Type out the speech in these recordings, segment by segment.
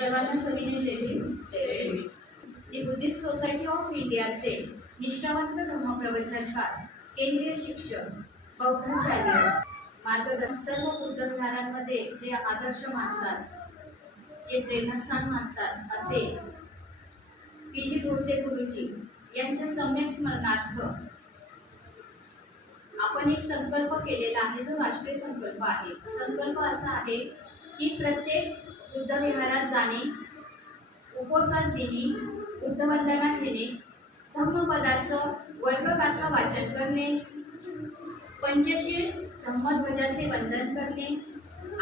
सर्वांना सविनय जय Bhim the Buddhist Society of इंडियाचे निष्ठावंत धर्मप्रवचनकार केंद्रीय शिक्षक बौद्धाचार्य मार्गदर्शक. सर्व बुद्धविहारांमध्ये जे आदर्श मानतात जे प्रेरणास्थान मानतात असे पी. जी. भोसले गुरुजी यांच्या सम्यक स्मरणार्थ आपण एक संकल्प केलेला आहे जो राष्ट्रीय संकल्प आहे. संकल्प असा आहे की प्रत्येक युद्धविहारात जाणे उपोषण देणे युद्धवंदना घेणे धम्मपदाचं वर्गगाथा वाचन करणे पंचशील धम्मध्वजाचे वंदन करणे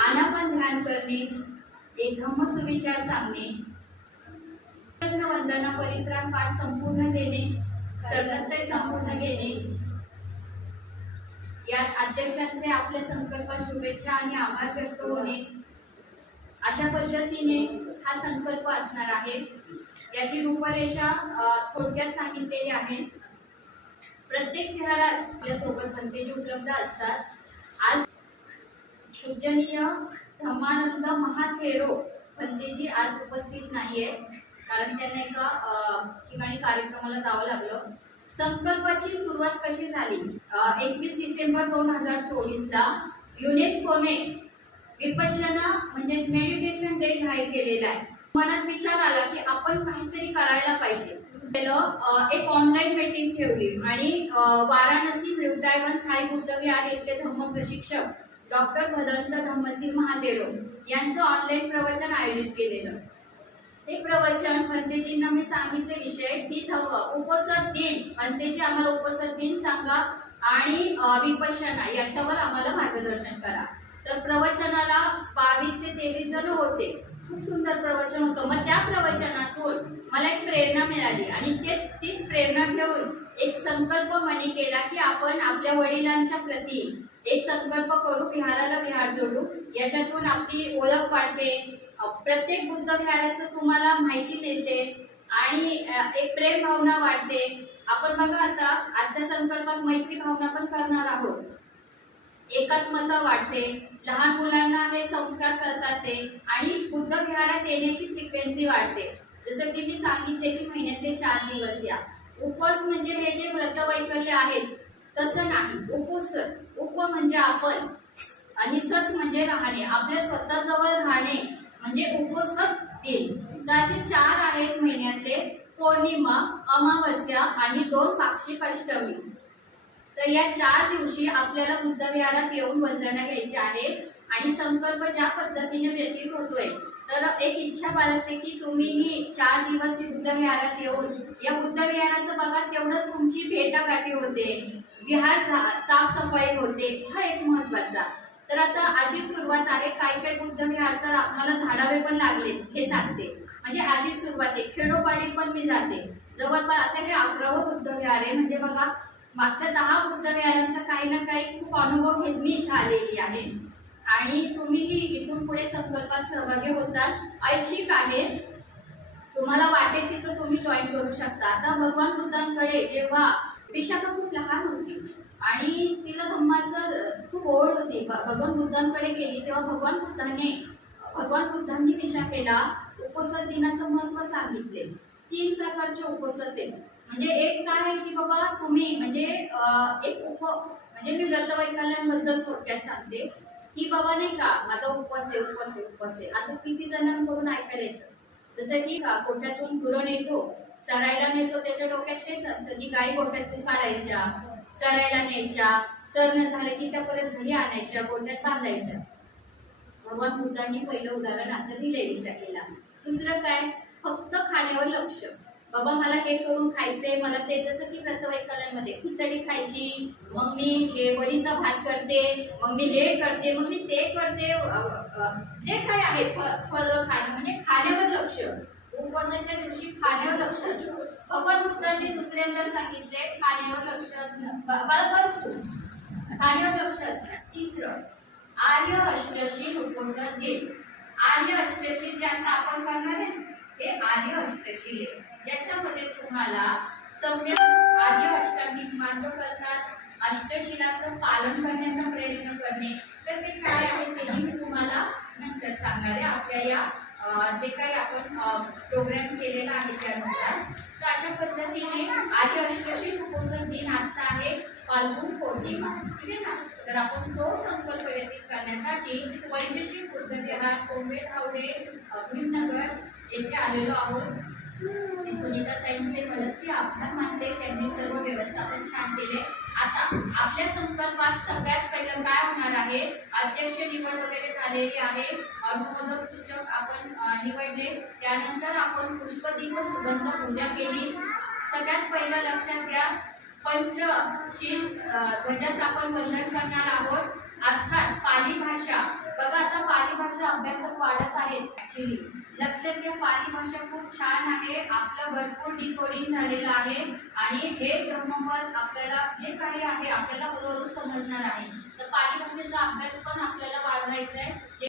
आनापान ध्यान करणे एक धम्मसुविचार सांगणे वंदना परित्राण पाठ संपूर्ण घेणे सरलतय संपूर्ण घेणे. यात अध्यक्षांचे आपल्या संकल्पात शुभेच्छा आणि आभार व्यक्त होणे. अशा पद्धतीने हा संकल्प असणार आहे. याची रूपरेषा थोडक्यात सांगितलेली आहे. प्रत्येक विहारात आपल्यासोबत भंतेजी उपलब्ध असतात. आज पूजनीय धम्मानंद महाथेरो भंतेजी आज उपस्थित नाहीये. कारण त्यांना एका ठिकाणी कार्यक्रमाला जावं लागलं. संकल्पाची सुरुवात कशी झाली? एकवीस डिसेंबर दोन हजार चोवीसला युनेस्कोने विपश्यना म्हणजेच मेडिटेशन डे जाहीर केलेला आहे. मनात विचार आला की आपण काहीतरी करायला पाहिजे. एक ऑनलाईन मीटिंग ठेवली. आणि वाराणसी मृगदायवन थाय बुद्ध विहार येथले धम्म प्रशिक्षक डॉक्टर भदंत धम्मसिंग महादेव यांचं ऑनलाईन प्रवचन आयोजित केलेलं. ते प्रवचन भंतेजींना मी सांगितले विषय की धम्म उपसद दिन. भंतेजी आम्हाला उपसद दिन सांगा आणि विपश्यना याच्यावर आम्हाला मार्गदर्शन करा. तर प्रवचनाला बावीस ते तेवीस जण होते. खूप सुंदर प्रवचन होतं. मग त्या प्रवचनातून मला एक प्रेरणा मिळाली आणि तेच तीच प्रेरणा घेऊन एक संकल्प मनी केला की आपण आपल्या वडिलांच्या प्रती एक संकल्प करू विहाराला विहार जोडू. याच्यातून आपली ओळख वाढते. प्रत्येक बुद्ध विहाराचं तुम्हाला माहिती मिळते आणि एक प्रेम भावना वाढते. आपण बघा आता आजच्या संकल्पात मैत्री भावना पण करणार आहोत. एकात्मता वाढते. लहान मुलांना हे संस्कार करतात ते आणि बुद्ध विहारात येण्याची फ्रिक्वेन्सी वाढते. जसं की मी सांगितले की महिन्यातले चार दिवस या. उपवास म्हणजे हे जे व्रतवैकल्य आहेत तसं नाही. उपस उप म्हणजे आपण आणि सत म्हणजे राहणे. आपल्या स्वतःजवळ राहणे म्हणजे उपसत दिन. तर असे चार आहेत महिन्यातले. पौर्णिमा अमावस्या आणि दोन पाक्षिक अष्टमी. तर या चार दिवशी आपल्याला बुद्ध विहारात येऊन वंदना घ्यायची आहे. आणि संकल्प ज्या पद्धतीने व्यतीत होतोय तर एक इच्छा बाळगते की तुम्हीही चार दिवस बुद्ध विहारात येऊन या बुद्ध विहाराचं बघा तेवढंच तुमची भेटागाठी होते. विहार झा- साफसफाई होते. हा एक महत्त्वाचा तर आता अशी सुरुवात आहे. काही काही बुद्ध विहार तर आपल्याला झाडावे पण लागले हे सांगते. म्हणजे अशी सुरुवात आहे. खेडोपाडी पण मी जाते. जवळपास आता हे अकरावं बुद्ध विहार आहे. म्हणजे बघा मागच्या दहा बुद्ध काही ना काही खूप अनुभव घेत मी इथं आलेली आहे. आणि तुम्हीही इथून पुढे संकल्पात सहभागी होतात ऐच्छिक आहे. तुम्हाला वाटेल तिथं तुम्ही जॉईन करू शकता. आता भगवान बुद्धांकडे जेव्हा विशाखा खूप लहान होती आणि तिला धम्माचं खूप ओढ होती. भ- भगवान बुद्धांकडे गेली तेव्हा भगवान बुद्धांनी भगवान बुद्धांनी विशाखेला उपसत दिनाचं महत्त्व सांगितले. तीन प्रकारचे उपसत आहेत म्हणजे एक काय आहे की बाबा तुम्ही म्हणजे एक उप म्हणजे मी व्रतवैकल्यांबद्दल थोडक्यात सांगते. की बाबा नाही का माझा उपवास आहे उपवास आहे उपवास आहे. असं किती जणांकडून ऐकायला येतं. जसं की का गोठ्यातून गुरं नेतो चरायला नेतो त्याच्या डोक्यात तेच असतं की गाई गोठ्यातून काढायच्या चरायला न्यायच्या चरणं झालं की त्या परत घरी आणायच्या गोठ्यात बांधायच्या. भगवान बुद्धांनी पहिलं उदाहरण असं दिलंय विशाखेला. दुसरं काय? फक्त खाण्यावर लक्ष. बाबा मला हे करून खायचंय. मला ते जसं की व्रतवैकल्यांमध्ये खिचडी खायची. मग मी हे वडीचा भात करते. मग मी हे करते. मग मी ते करते. जे काय आहे फ- खाणं म्हणजे खाण्यावर लक्ष. उपवासाच्या दिवशी खाण्यावर लक्ष असतं. भगवान बुद्धांनी दुसऱ्यांदा सांगितले खाण्यावर लक्ष असणं. बा- बस तू खाण्यावर लक्ष असणं. तिसरं आर्य अष्टशील उपवास दिन आर्य अष्टशील जे आता आपण करणार आहे हे आर्य अष्टशील आहे. ज्याच्यामध्ये तुम्हाला सम्यक आर्य मार्ग करतात अष्टशिलाचं पालन करण्याचा प्रयत्न करणे तर ते काय आहे तेही मी तुम्हाला नंतर सांगणार आहे. आपल्या या जे काही आपण प्रोग्राम केलेला आहे त्यानुसार. तर अशा पद्धतीने आर्य अष्टशील कुपोषण दिन आजचा आहे फाल्गुन पौर्णिमा. ठीक आहे ना? तर आपण तो संकल्प व्यतीत करण्यासाठी पंचशी बुद्ध विहार कोंबे ठावडे भीमनगर येथे आलेलो आहोत. मी सुनीता ताईंचे मनस्वी आभार मानते. त्यांनी सर्व व्यवस्थापन छान केले. आता आपल्या संकल्पात सगळ्यात पहिलं काय होणार आहे? अध्यक्ष निवड वगैरे झालेली आहे. अनुमोदक सूचक आपण निवडले. त्यानंतर आपण पुष्पदीप सुगंध पूजा केली. सगळ्यात पहिलं लक्षात घ्या पंचशील ध्वजास आपण वंदन करणार आहोत. अर्थात पाली भाषा. बघा आता पाली भाषा अभ्यासक वाढत आहेत ऍक्च्युली लक्षात घ्या पाली भाषा खूप छान आहे. आपलं भरपूर डिकोडिंग झालेलं आहे. आणि हेच ब्रह्मपद आपल्याला जे काही आहे आपल्याला हळूहळू समजणार आहे. तर पाली भाषेचा अभ्यास पण आपल्याला वाढवायचा आहे.